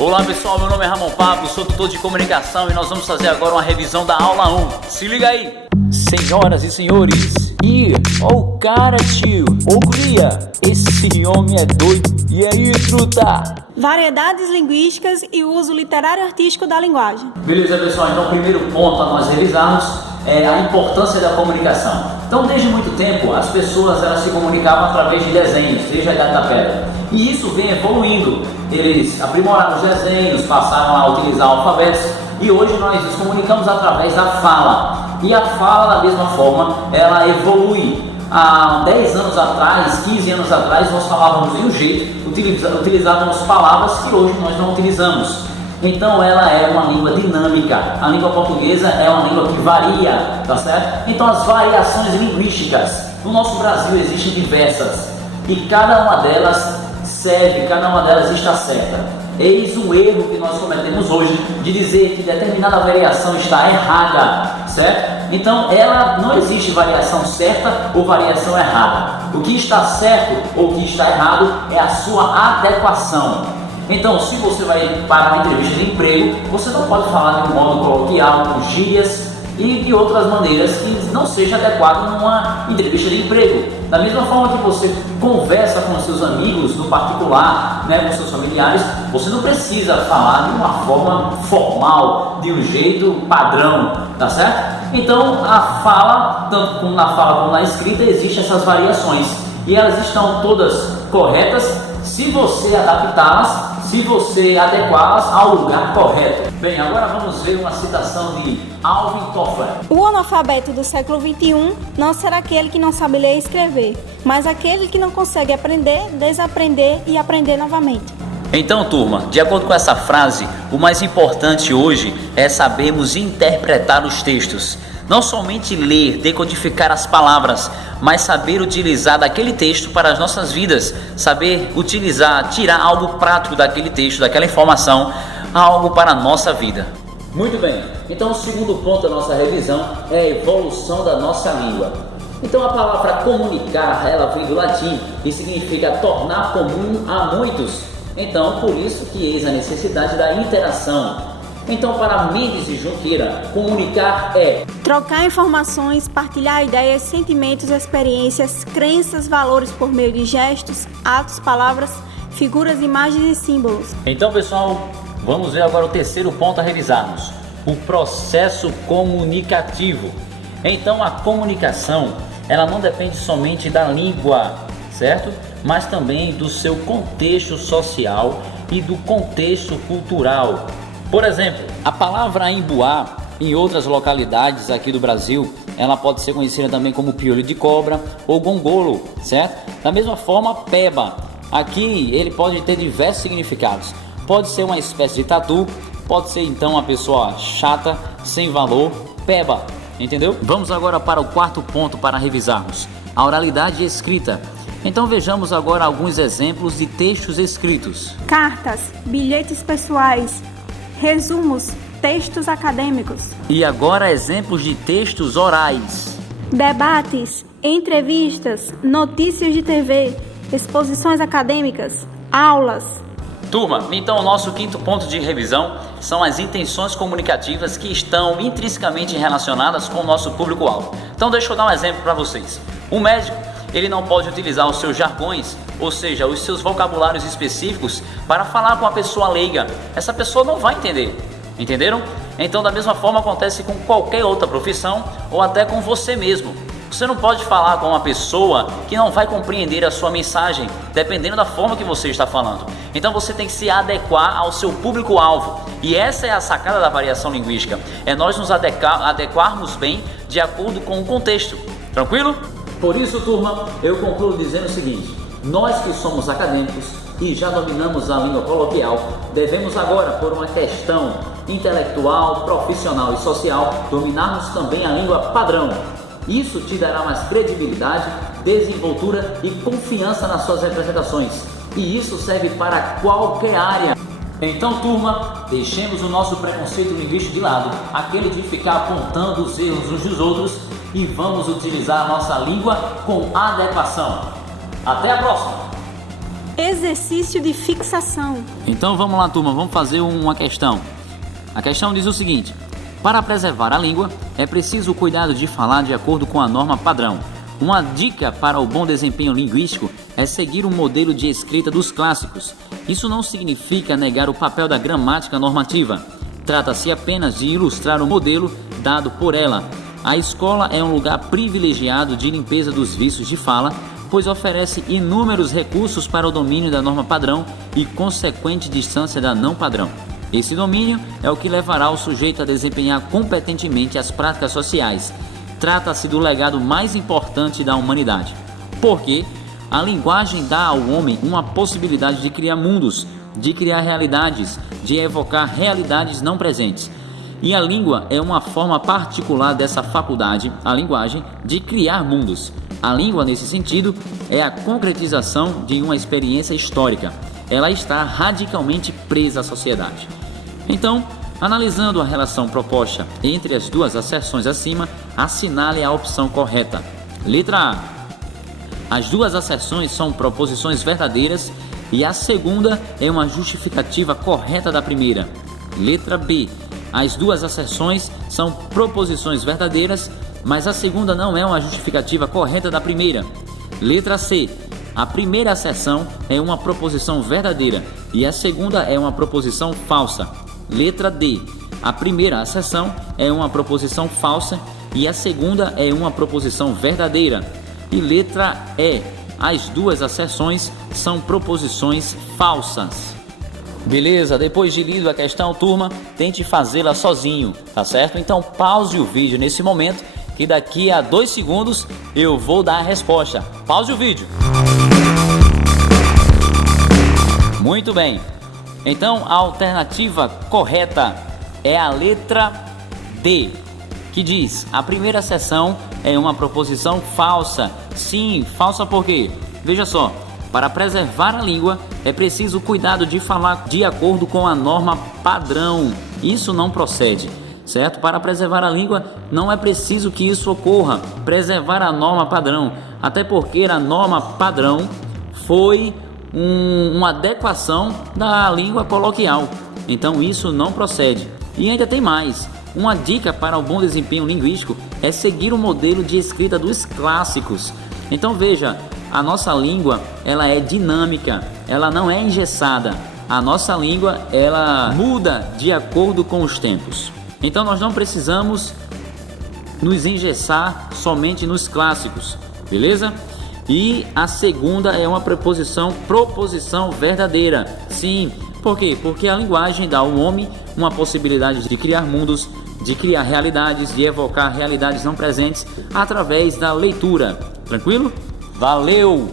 Olá pessoal, meu nome é Ramon Pablo, sou tutor de comunicação e nós vamos fazer agora uma revisão da aula 1. Se liga aí! Senhoras e senhores, ó o cara, tio, ô guria, esse homem é doido. E aí, truta? Variedades linguísticas e o uso literário e artístico da linguagem. Beleza, pessoal, então o primeiro ponto a nós revisarmos é a importância da comunicação. Então, desde muito tempo, as pessoas elas se comunicavam através de desenhos, desde a Idade da Pedra. E isso vem evoluindo. Eles aprimoraram os desenhos, passaram a utilizar alfabetos e hoje nós nos comunicamos através da fala. E a fala, da mesma forma, ela evolui. Há 10 anos atrás, 15 anos atrás, nós falávamos de um jeito, utilizávamos palavras que hoje nós não utilizamos. Então ela é uma língua dinâmica. A língua portuguesa é uma língua que varia, tá certo? Então as variações linguísticas no nosso Brasil existem diversas e cada uma delas serve, cada uma delas está certa. Eis o erro que nós cometemos hoje de dizer que determinada variação está errada, certo? Então ela não existe variação certa ou variação errada. O que está certo ou o que está errado é a sua adequação. Então, se você vai para uma entrevista de emprego, você não pode falar de um modo coloquial, com gírias e de outras maneiras que não seja adequado numa entrevista de emprego. Da mesma forma que você conversa com seus amigos no particular, com seus familiares, você não precisa falar de uma forma formal, de um jeito padrão, tá certo? Então, a fala, tanto na fala como na escrita, existem essas variações e elas estão todas corretas se você adaptá-las, se você adequá-las ao lugar correto. Bem, agora vamos ver uma citação de Alvin Toffler. O analfabeto do século XXI não será aquele que não sabe ler e escrever, mas aquele que não consegue aprender, desaprender e aprender novamente. Então, turma, de acordo com essa frase, o mais importante hoje é sabermos interpretar os textos. Não somente ler, decodificar as palavras, mas saber utilizar daquele texto para as nossas vidas, saber utilizar, tirar algo prático daquele texto, daquela informação, algo para a nossa vida. Muito bem, então o segundo ponto da nossa revisão é a evolução da nossa língua. Então a palavra comunicar, ela vem do latim e significa tornar comum a muitos. Então por isso que eis a necessidade da interação. Então, para Mendes e Junqueira, comunicar é trocar informações, partilhar ideias, sentimentos, experiências, crenças, valores por meio de gestos, atos, palavras, figuras, imagens e símbolos. Então, pessoal, vamos ver agora o terceiro ponto a revisarmos: o processo comunicativo. Então, a comunicação, ela não depende somente da língua, certo? Mas também do seu contexto social e do contexto cultural. Por exemplo, a palavra emboá, em outras localidades aqui do Brasil, ela pode ser conhecida também como piolho de cobra ou gongolo, certo? Da mesma forma, peba, aqui ele pode ter diversos significados. Pode ser uma espécie de tatu, pode ser então uma pessoa chata, sem valor, peba, entendeu? Vamos agora para o quarto ponto para revisarmos, a oralidade escrita. Então vejamos agora alguns exemplos de textos escritos. Cartas, bilhetes pessoais, resumos, textos acadêmicos. E agora exemplos de textos orais. Debates, entrevistas, notícias de TV, exposições acadêmicas, aulas. Turma, então o nosso quinto ponto de revisão são as intenções comunicativas que estão intrinsecamente relacionadas com o nosso público-alvo. Então deixa eu dar um exemplo para vocês. Um médico, ele não pode utilizar os seus jargões, ou seja, os seus vocabulários específicos para falar com a pessoa leiga. Essa pessoa não vai entender, entenderam? Então da mesma forma acontece com qualquer outra profissão ou até com você mesmo. Você não pode falar com uma pessoa que não vai compreender a sua mensagem, dependendo da forma que você está falando. Então você tem que se adequar ao seu público-alvo. E essa é a sacada da variação linguística, é nós nos adequarmos bem de acordo com o contexto. Tranquilo? Por isso, turma, eu concluo dizendo o seguinte: nós que somos acadêmicos e já dominamos a língua coloquial, devemos agora, por uma questão intelectual, profissional e social, dominarmos também a língua padrão. Isso te dará mais credibilidade, desenvoltura e confiança nas suas representações. E isso serve para qualquer área. Então, turma, deixemos o nosso preconceito linguístico de lado, aquele de ficar apontando os erros uns dos outros, e vamos utilizar a nossa língua com adequação. Até a próxima! Exercício de fixação. Então vamos lá, turma, vamos fazer uma questão. A questão diz o seguinte: para preservar a língua, é preciso o cuidado de falar de acordo com a norma padrão. Uma dica para o bom desempenho linguístico é seguir o modelo de escrita dos clássicos. Isso não significa negar o papel da gramática normativa. Trata-se apenas de ilustrar o modelo dado por ela. A escola é um lugar privilegiado de limpeza dos vícios de fala, pois oferece inúmeros recursos para o domínio da norma padrão e consequente distância da não padrão. Esse domínio é o que levará o sujeito a desempenhar competentemente as práticas sociais. Trata-se do legado mais importante da humanidade, porque a linguagem dá ao homem uma possibilidade de criar mundos, de criar realidades, de evocar realidades não presentes. E a língua é uma forma particular dessa faculdade, a linguagem, de criar mundos. A língua, nesse sentido, é a concretização de uma experiência histórica. Ela está radicalmente presa à sociedade. Então, analisando a relação proposta entre as duas asserções acima, assinale a opção correta. Letra A. As duas asserções são proposições verdadeiras e a segunda é uma justificativa correta da primeira. Letra B. As duas asserções são proposições verdadeiras, mas a segunda não é uma justificativa correta da primeira. Letra C. A primeira asserção é uma proposição verdadeira e a segunda é uma proposição falsa. Letra D. A primeira asserção é uma proposição falsa e a segunda é uma proposição verdadeira. E letra E. As duas asserções são proposições falsas. Beleza? Depois de lido a questão, turma, tente fazê-la sozinho, tá certo? Então pause o vídeo nesse momento, que daqui a 2 segundos eu vou dar a resposta. Pause o vídeo. Muito bem. Então a alternativa correta é a letra D, que diz: a primeira asserção é uma proposição falsa. Sim, falsa por quê? Veja só. Para preservar a língua, é preciso o cuidado de falar de acordo com a norma padrão. Isso não procede, certo? Para preservar a língua, não é preciso que isso ocorra, preservar a norma padrão. Até porque a norma padrão foi uma adequação da língua coloquial. Então isso não procede. E ainda tem mais. Uma dica para o bom desempenho linguístico é seguir o modelo de escrita dos clássicos. Então veja, a nossa língua, ela é dinâmica, ela não é engessada. A nossa língua, ela muda de acordo com os tempos. Então nós não precisamos nos engessar somente nos clássicos, beleza? E a segunda é uma proposição verdadeira. Sim, por quê? Porque a linguagem dá ao homem uma possibilidade de criar mundos, de criar realidades, de evocar realidades não presentes através da leitura. Tranquilo? Valeu!